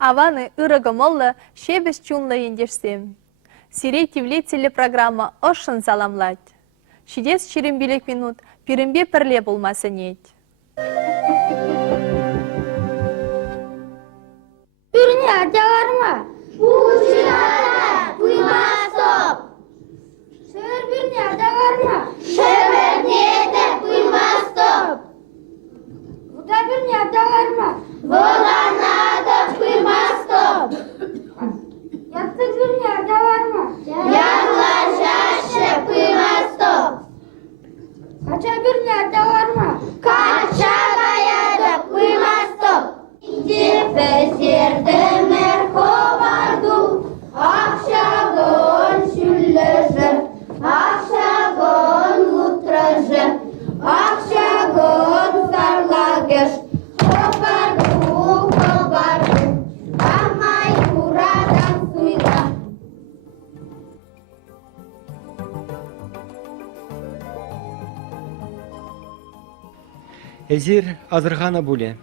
Аваны ырыгымылы шебес чунлы ендерсем. Сирей тивле телепрограмма ошын саламлать. Шидес 25 минут пирімбе пірле болмасы нет. Ürünlerde var mı? Uçlarda kuymasop. Şehir bir nerede var mı? Şehirde kuymasop. Bu da bir nerede var mı? Volanada kuymasop. Yattık bir nerede var mı? Yaklaşaşı kuymasop. Kaça bir nerede var mı? Kaçamayada kuymasop. Besirde merkovardu, akşagon şüllejir, akşagon lutrejir, akşagon sarlageş, kopardu, amay kuradan suyla. Ezir azırgana bule.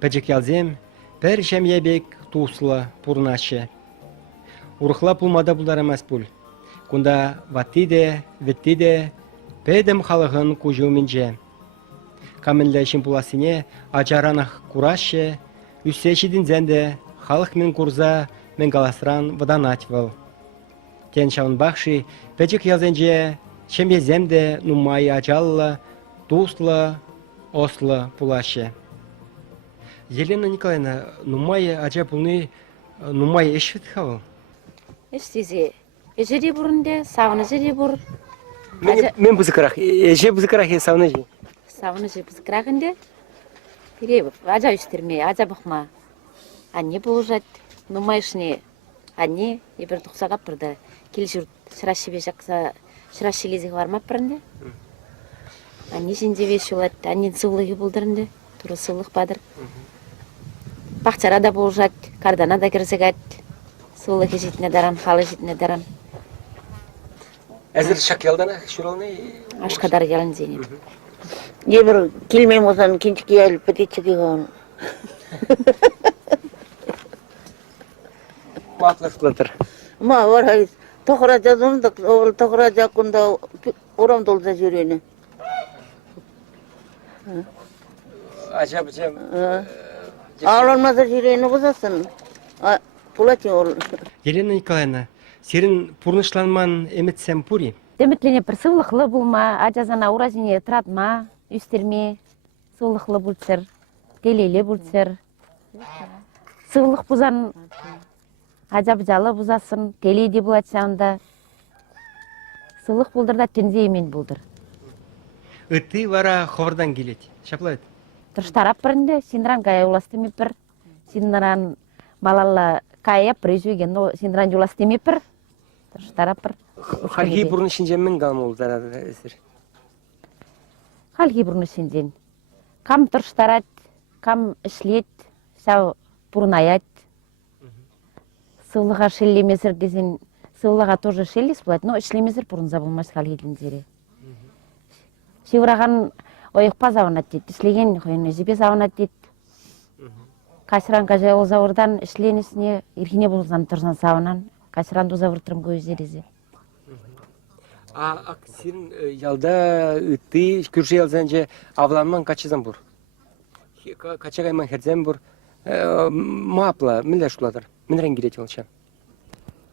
Pecik yazem, per şemyebek tuğsla purnaşı. Urukla pulmada bularamaz pul. Kunda vattide, vettide, pedem halığın kucu mince. Kamenle şimpulasine acaranах kuraşı, üsseşidin zende halıq min kurza men galasran vadanat val. Ten şavun bakşı, pecik yazence şemyezemde numayı acalla, tuğsla, осла пулаще. Елена Николаевна, нумай ажа пулны нумай эшвит хавал? Эштезе, эжере бурунде, савны жере бур. Мен бузыкрах, эже бузыкрах савны жи. Савны же бузыкрахынде. Перебіп, ажа үстерме, ажа бұқма. Анне болужат, нумайшне, анне, ебір тұқсағап бірді. Келі шырашшебе жақса, шырашшелезігі бармап бірінде. Анне жендебе шулат, аннен сылығы болдырынды, туры сылық бадыр. Бақчара да болжат, кардана да кірзігат, сылығы жетіне даран, халы жетіне даран. Әзір шақ ялдана шуралны? Ашқадар ялын зейнеді. Ебір келмем осан кенчіке әліп бітетші деген. Мақлықлатыр. Ма бар айыз, тоқыра жазымдық, ол тоқыра жақында орам долда жүрені. Ажа бізем... Ağlanmasa yüreğini bozasın. Pulaçı ol. Елена Николаевна, серін пурнышланман емітсем пури? Деметлене бір сылықлы болма, ажазана уразине тратма, үстерме, сылықлы бұлтсыр, телейлі бұлтсыр. Сылық бұзан, ажабжалы бұзасын, телейді бұлатсауында. Сылық бұлдырда түнзе емен бұлдыр. Үтті вара ховардан келет. Шаплайт? Тұрштарап бірінде, синдран кая уластыме бір, синдран балалла кая прижуген, но синдран уластыме бір, тұрштарап бір. Халги бұрын ішінде мін қалмыл зарады әсір? Халги бұрын ішінден. Кам тұрштарат, кам ішлет, сау бұрнаят. Сылыға шеллемезір дезін, сылыға тоже шеллес болады, но ішлемезір бұрын забылмаш халгиден зере. Шевраған ойықпа зауынат дейді, ішлеген қойыны жебе зауынат дейді. Кашыран кажай ол зауырдан ішленісіне ерхіне болған тұрсан сауынан, кашыран ду зауыртырым көздерізе. Ак сирин ялда үтті, күрші ялзанже авланман качызан бұр? Качагайман херзен бұр? Мапла, мінлі шуладыр? Мін рәнгелет олча?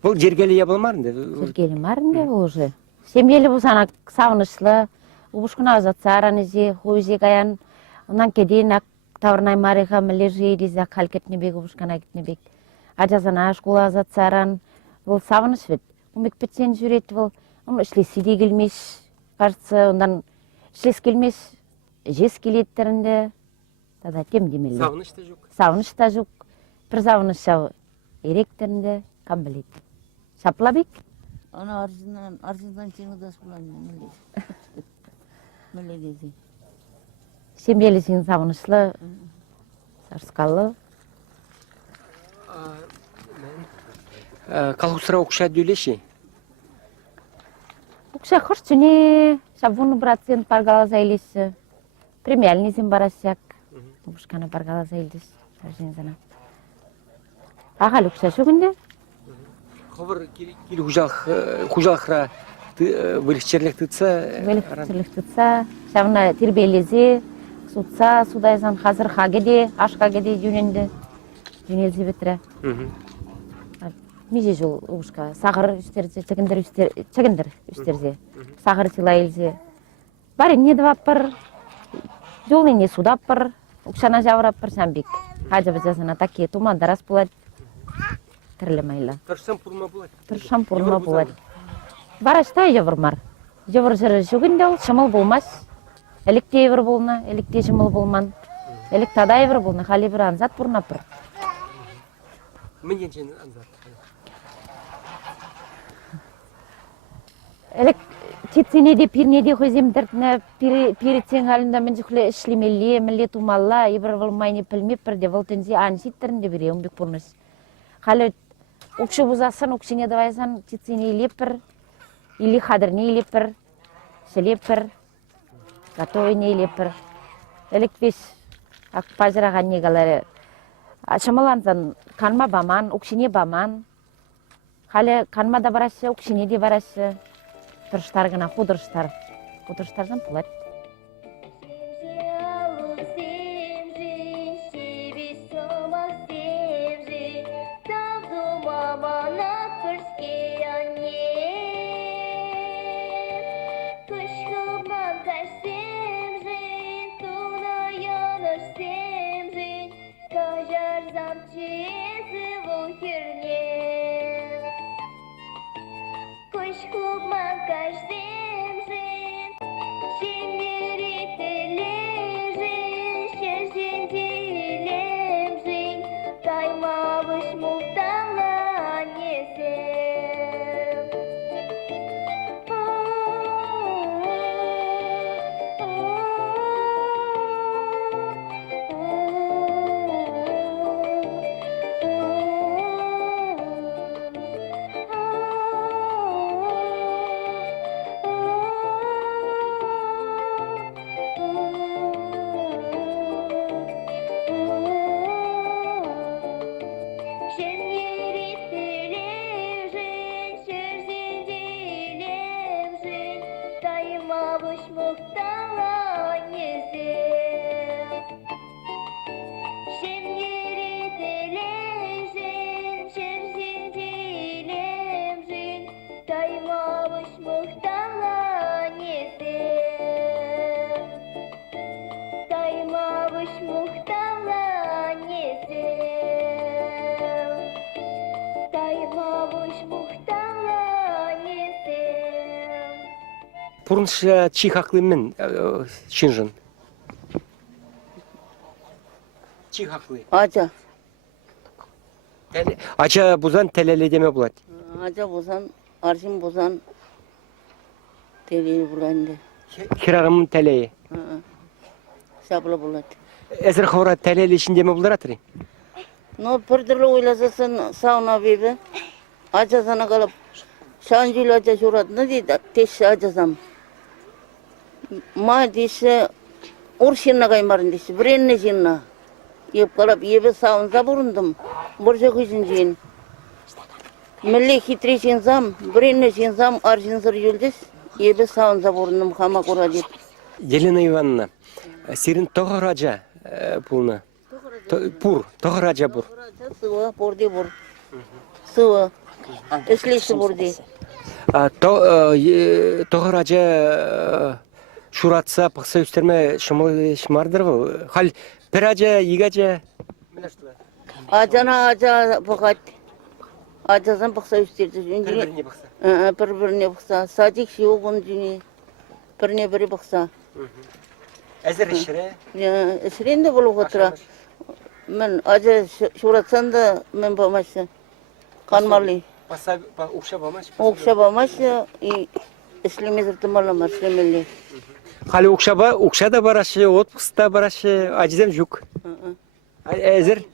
Бұл жергелі ябылмарынды? Жергелі марынды уже. Семьелі бұлсана сауынышлы, Убушкуна азатсаран изи, хуизи гаян, онан кедейн ак таврнай мариха милежи изи ак халкетне бек, убушкана кетне бек. Ажазана школа азатсаран, бұл савыныш вет. Умек петсен жүрет бұл, он ішлесі де келмеш, кажется, ондан ішлес келмеш, жес келеттерінде, тада тем демелі. Савыныш та жүк? Савыныш та жүк, бір савыныш шау еректерінде, кам білет. Шапла бек? Ana arjından çengizas bulanıyor. Мөлегези. Семьелесін савынышлы, сарскалы. Калхусыра оқша дөлеші? Оқша құршыне, шабуны процент паргала зайлесі. Премиальнезін барасяк. Ұбышқаны паргала зайлесі. Ага лукша шөгүндө. Ховыр кил хужалықра вырықчерлік тұтса. Великчилик тутса, шавна тербелезе, сутса, судайзан хазыр хагеде, ашкагеде жөненді. Жөнелзе бітірі. Меже жол ұғышқа, сағыр үстерзе, чегіндір үстерзе, сағыр силайлзе. Бары не дваппыр, жолы не судаппыр, ұқшана жавыраппыр сәмбек. Хажы бізасына таке тумандар ас болады. Тірлі майла. Тұршам пұрма болады. Тұршам пұрма болады. Барашта жавырмар. Жавыр жыры жүгінде ол шымыл болмас. Әлікте евір болна, әлікте шымыл болман. Әлік тада евір болна, халі бір анзат пұрнапыр. Мен еншен анзат. Әлік тетсенеде, пирнеде көземдіртіні, перетсен халында мен жүхлі ішлемелі, мүлі тумалла, ебір вылмайны пілмеп бірде, вылтынзе аншиттерінде біре, өмбек бұрныш. Халі ұқшы бұзасын, ұқшыне давайсан, тетсене елепір, или хадырне елепір, шілепір, готовыне елепір. Әлік беш пажыраған негалары. Шымыланзан канма баман, ұқшыне баман. Халі канма да барашы, ұқшыне де барашы. Тұрыштар ғына худырыштар. Худырыштардан пулат. Пұрыншы чихақлымен шинжын. Чихақлы. Ача. Ача бұзан тәлелі деме болады. Ача бұзан, аршын бұзан телеyi bulandı. Kirarımın tәлейі. Şaplı buladı. Әзір қаура тәлелі ішінде ме бұлдар атыры? No pırdırlı oylasasın sauna bebe. Aca sana kalıp şancıyla aca şurat ne dedi? Teşşi acasam. Ma dişi urşinna kaymarın dişi. Birenne jinna. Yep kalıp yebe saunza burundum. Burca kuşuncuyun. Milli hitri şinzam. Birenne şinzam arşinsır yüldüs. Yebe saunza burundum. Hama kura deyip. Елена Ивановна, сирин тоғыража пулна. Пур, тоғыража бур. Sıvı, bordi bor. Sıvı. Üslesi bordi. Тоғыража шуратса, пықса үстерме шымардыр бұл. Хал, пір ажа, егажа. Acana aca fakat. Acasan pıksa üsтерді. Бір-біріне пықса. Bir-birine pıksa. Sadik şey o bunun cüni. Birine biri pıksa. Әзір ішірі. Esrin de bulup otura. Men aca şuratsan da men bamaşı. Kanmalı. Укша бамаш. Okşa bamaşı. İslimi zırtımalamar. İslimili. Хали укша да барашы, отпускта барашы, ажизем жүк. Әзір.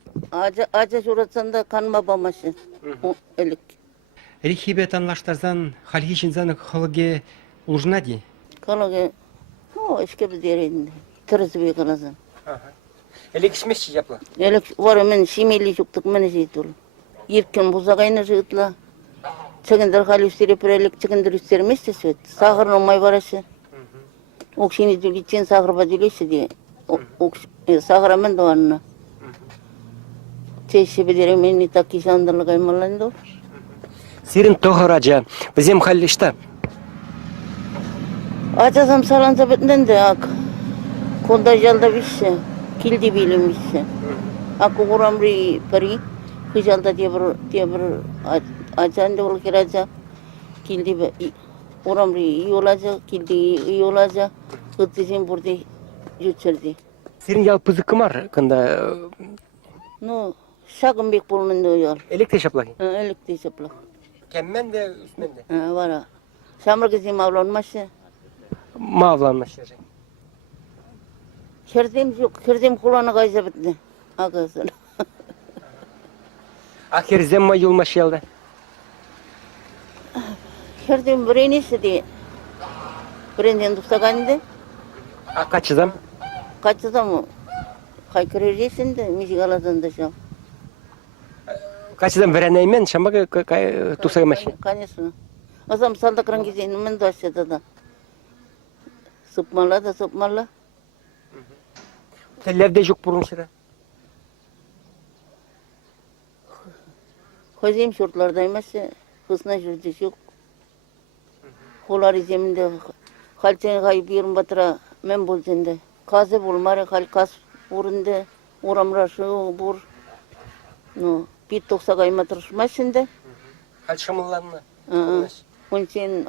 Aca şuratsan da kanma bamaşı. Elik. Рихибет анлаштарзан, халхи шинзан халге улжына ди. Kalıge. O eşke bir derinde. Tırızı bir kanazan. Элек ішмеші жапла. Elik var men şimili çıktık men şey dur. Erken buzagayna jığıtla. Çıgındır hali üsteri çıgındır üstermez de söt. Sağırın olmay barası. Okşini dülüçen sağırba dülüçe diye. Sağıra men doğanına. Teşe bederim eni takki sandırlı kaymalandı. Сирин тохораja. Bizim hal işte. Açasam salansa bitinden de ak. Konda jalda bitse. Kildi bilim bitse. Aku kuramri pari. Kıjalda diye bir açan da ol kiraca. Kildi kuramri iyi olacak. Kildi iyi olacak. Kıtızın burada yüçerdi. Сирин ял пызык кымар кында No, şakın bek bulunun da yol. электр шаплаки. Elektriği çaplak. Kemmen de üstmen de. Var ha. Şamır kızım avlanması. Mavlanmış. Kerdim yok. Kerdim kulağına kayza bitti. Ağzına. Ахер земма юлмаш ялда. Kerdim birinisi diye. Birinden tutsakandı. А качызам? Kaçta mı? Kaykırıcısın da müzik aladın da şu. Качызам веренеймен шамбага тусагамаш. Конечно. O zaman saldıkran gizeyim ben de aşağıda da. Sıpmalı da sıpmalı. Теллерде жук бурунчада. Kozim şortlardaymış. Kısna şortu yok. Kolları zeminde. Halçen kayıp yerim batıra men bolsende. Kazı bulmara hal kas burunda. Uramra şu bur. No, bit toksa kayma tırışmasında. Хал шамылланна. Onun için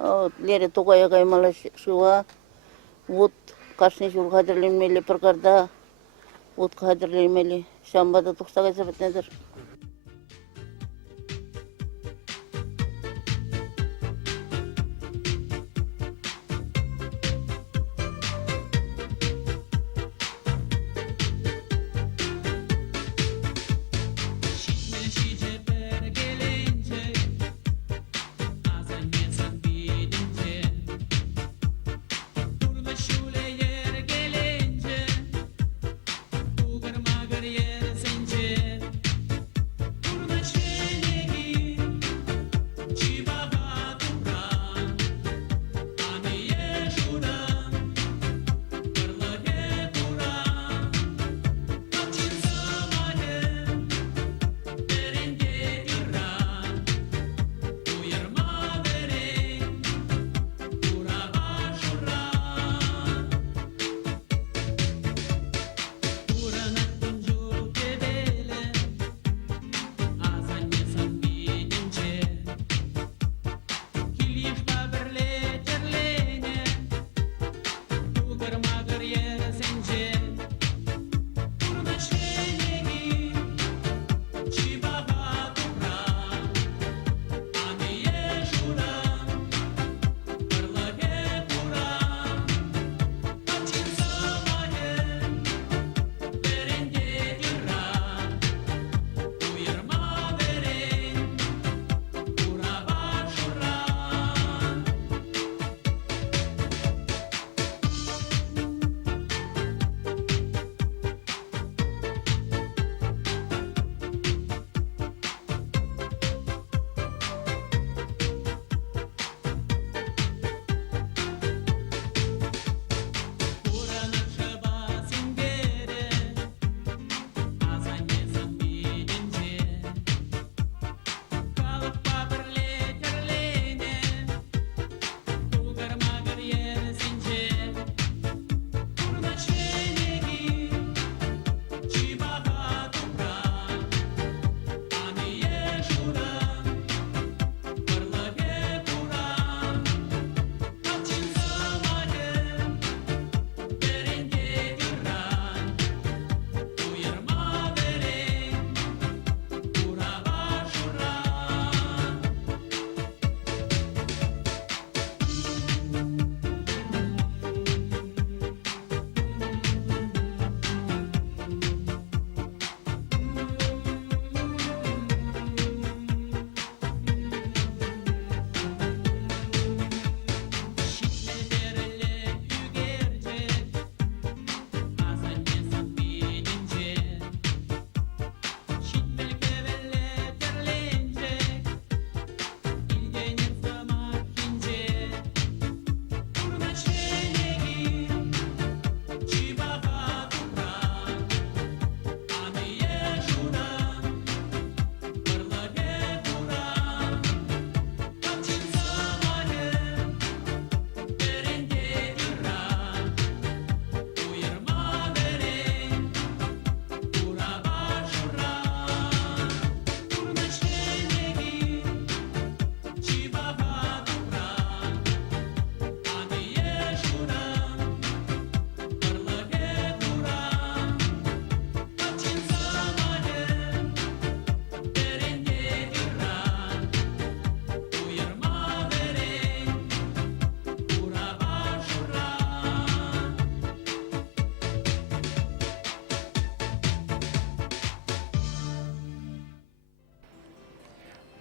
lere tokaya kaymala şuva. Vut kaşne şur kadirlenmeli perkarda. Vut kadirlenmeli. Şambada toksa kaysa bitnedir.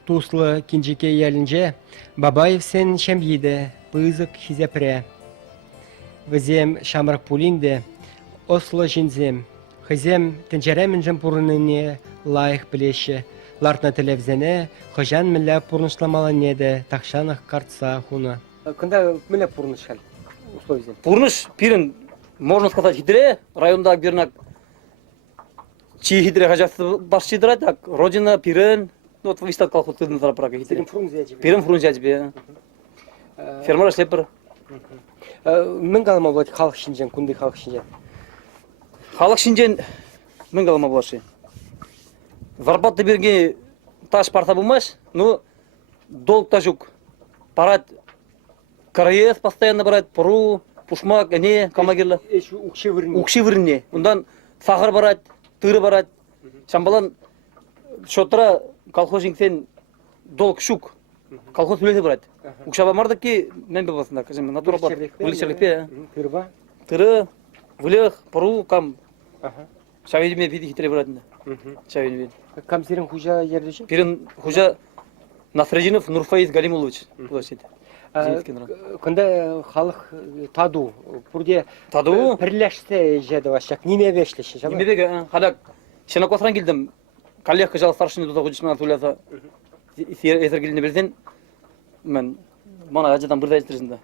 туслы кинжике ялинже, Бабаев сен шембиде, пызык хизепре. Візем шамрак пулинде, осло жинзем, хызем тенчеремен жем пурыныне лайық білеші, лартна телевзене, хыжан мілля пурнышламаланеде, тақшанық картса хуна. Кында мілля пурнышал? Условизем. Пурныш пирин, можно сказать, хитре, районда бирнак чи хитре хажасы баш хитре, так, родина пирин, ну вот вистат колхоз тыдын тарапрака хитре. Пирин фрунзе жібе. Фермер шлепер. Мен қалама болады халық шинжен, күнді халық шинжен? Халық шинжен мен қалама болашы. Зарплата берге таш парта болмаш, но долг та жүк. Парад КРС постоянно барат, Пуру, Пушмак, Эне, Камагерлі. Укши віріне. Ондан сахар барат, тыры барат. Шамбалан шотыра колхоз жеңсен долг шук. Колхоз үлесі барат. Укшаба мардық ке, мен бе басында, кажем, натура бар. Уличерлікпе. Тыры, вылех, Пуру, Кам. Шаведіме пиді хитре баратында. Шаведіме. Кам сирен хужа ердеші? Пирин хужа Насрединов Нурфаиз Галимулович. Кында халық таду, бұрде Таду? пірләшті жеді вашак, неме бешлеші, жаба? Неме беге, халак, шена қосыран келдім, коллег жал старшыны дұза құжышман сөйлесі, есір келіне берден, мен, мана ажадан бірді ажытрызында,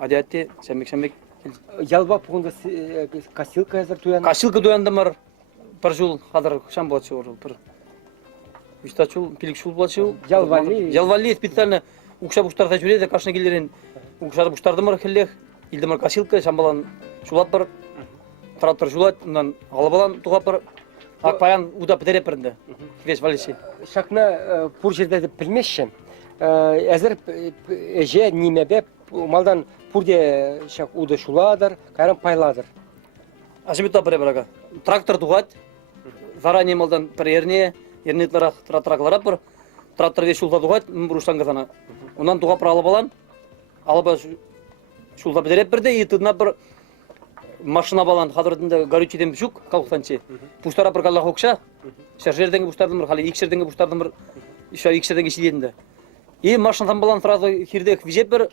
ажатте, шәмбек. Ялба бұғында касилка әзір туян? Касилка туянды мар, бір жыл, қадыр шам болады шуыр, бір. Үштачул, пилікшул болады шуыл. Ялвали? Ялвали специально укша буштарда жүреді, кашына келдерін, укшары буштарды мар келлех, илді мар касилка, шамбалан шулат бар, трактор шулат, ондан алабалан туғап бар, ақпаян уда бідереп бірінде, веш валеші. Шақна пұр жердеді білмешші, әзір әже немебе малдан пұрде шақ уды шуладыр, қайран пайладыр. Ашымет бір бірага. Трактор туғат, заранее малдан бір ернетлері тракторлар бар, трактор веш шулда туғат, мұруштан қазана. Ондан туғап бір алабалан, алаба шулда бідереп бірде, етідіна бір машина балан, қадырдында горючийден бүшік, қалықтанчы. Пұштара бір қалақ оқша, шаржерденге бұштардың бір, қалы екшерденге бұштардың бір, екшерденге шидедінде. И машинатан балан сразу хирдек вижеп бір,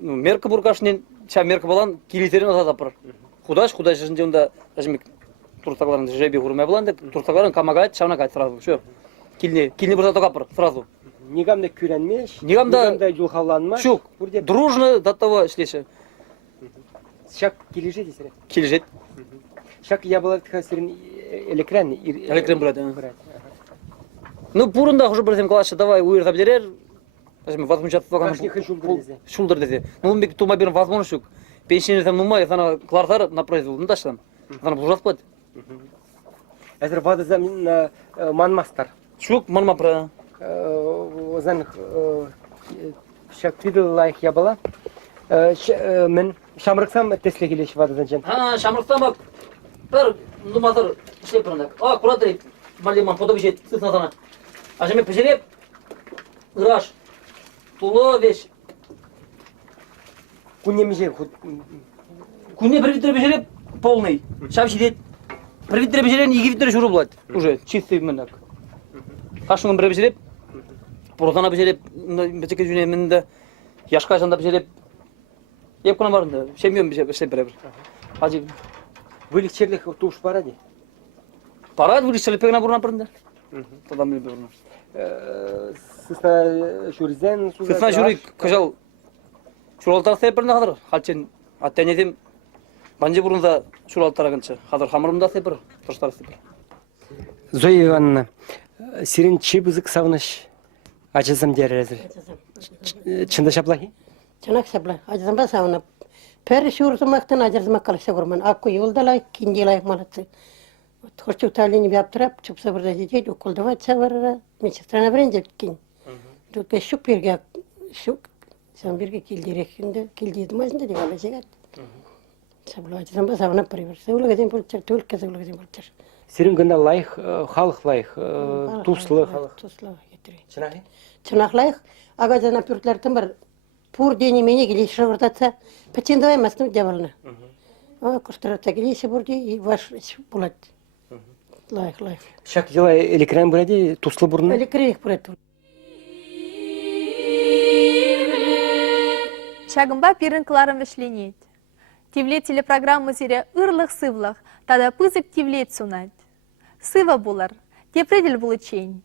меркі бұрқашынен, меркі балан келетерін азадап бір. Худаш жінде онда, әжімек тұртақларын жебе құрмай балан деп, тұртақларын камагайт, шавнагайт сразу. Шо, келіне бұрза тоғап бір, сразу. Негамда күренмеш, негамда юлхаланмаш. Шук, дружно до того шлеше. Шак кележет есірі? Кележет. Шак ябалатқа сірін элекрен? Элекрен бұрады. Ну, бұрында құжы бірден қалашы, давай уйырда білерер. Возмущаться тоған шулдыр десе. Ну, мен тума берін возможность шук. Пенсионерден нумай, сана клартар на произвол. Ну, даштан. Сана бұжас бөд. Әзір вадыза манмастар. Шук, манма пра. Озан шак пидыл лайық ябала. Мен шамрықсам тесле келеш вадызан жен. Шамрықсам бак. Бір нумазыр ішлеп біріндік. Құрадырып, малеман подобы жет, сысына сана. Ажеме пішереп, ұраш. Тулы веш. Күннеме жер? Күнне бір виттері бешереп, полный. Шап шидет. Бір виттері бешерен, екі виттері жүру болады. Уже, чистый міндік. Қашыңын бір бешереп, бұрғана бешереп, бәчеке жүне мінді, яшқа жанда бешереп. Еп күна барында, шемген бешереп бір. Ажи. Вылік черлік туыш барады? Барады, вылік черлік пегіна бұрына бірінде. Тадан білі бұрына. Сысна жүрізден? Сысна жүрік, күжал. Шуралтар сәйіп бірінде қадыр. Халчен аттен едем. Банже бұрында шуралтар ағыншы. Қадыр қамырымда сәйіп бір, тұрштар сәйіп бір. Зоя Ивановна, сирен чебізік савыныш ажызым дәрі әзір. Чында шаплахи? Чынақ шаплахи. Ажызым ба савынып. Пәрі шуырзымақтың ажырзымақ қалықша көрмен. Аққы елді лайық, кенде лайық малатсы. Тұрчық талini yaptırıp çıpsa burada dedi okulda var çavarra meçestrana verince kin. Çünkü şu birge şu sen birge kildirekinde kildiyetmezinde diye alacak. Sabla sen bas avna parivar. Sevula gidin polçer tulka sevula gidin polçer. Сирин гында лайық, халық лайық, туслы халық. Туслы getiriyor. Çınaqı? Çınaq lайық. Aga jana pürtlerden bir pur deni meni gelişe vurdatsa peçin dayamasın diyevalına. Ama kuştarata gelişe burada vaş bulat. Лайық. Шак дела элекрен бұрады, туслы бұрны? Элекрен бұрады. Чагымба пирынкыларым вешленет. Тивлет телепрограмма зире ырлых-сывлых, тада пызык тивлет сунать. Сыва булар, тепредель булычень.